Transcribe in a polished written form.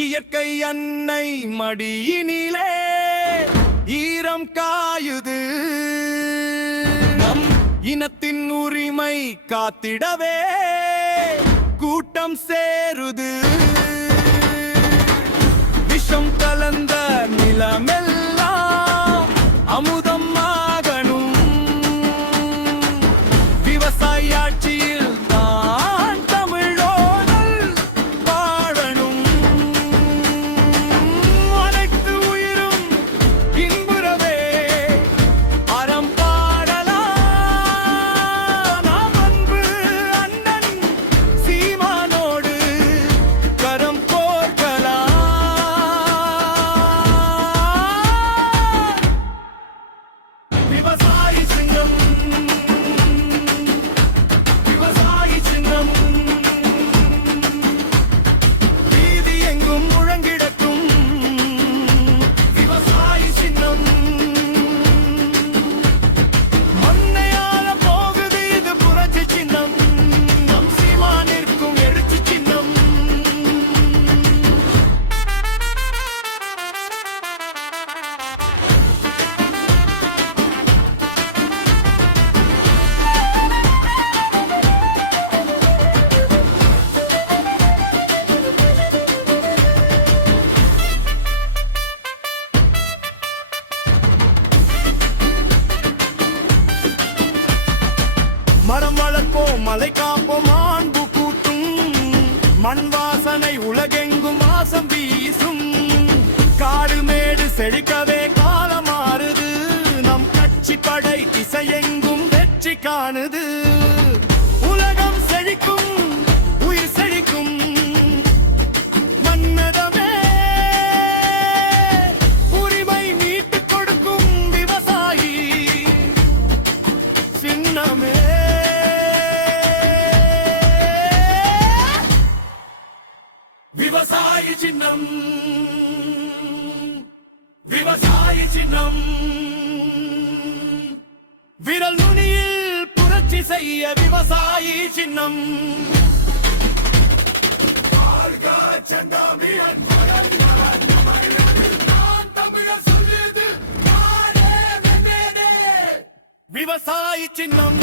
இயற்கை அன்னை மடியினிலே ஈரம் காயுது. நம் இனத்தின் உரிமை காத்திடவே கூட்டம் சேருது. விஷம் கலந்த நிலமெல்லாம் அமுதம் ஆகணும். விவசாய ஆட்சியில் தான் தமிழோடல் வாழணும். அனைத்து உயிரும் இன்புறவே அறம் பாடலாம். நாம் அன்பு அண்ணன் சீமானோடு கரம் கோர்க்கலாம். விவசாயி சிங்கம், விவசாயி சின்னம் வீதி எங்கும் முழங்கிடக்கும். விவசாயி சின்னம் மண்ணையால போகுது இது புரட்சி சின்னம். நம் சீமானிற்கும் எழுச்சி சின்னம். மரம் வளர்ப்போம், மலை காப்போம், மாண்பு கூட்டும். மண் வாசனை உலகெங்கும் வாசம் வீசும். காடு மேடு செழிக்கவே காலம் மாறுது. நம் கட்சி படை திசையெங்கும் வெற்றி காணுது. உலகம் செழிக்கும், உயிர் செழிக்கும். மன்னதமே உரிமை மீட்டுக் கொடுக்கும். விவசாயி சின்னமே விவசாயி சின்னம். விவசாயி சின்னம் விரல் நுனியில் புரட்சி செய்ய விவசாயி சின்னம். வாழ்க செந்தாமியன் நான் தமிழர் சொல்லுது நாடே வெண்ணேடே. விவசாயி சின்னம்.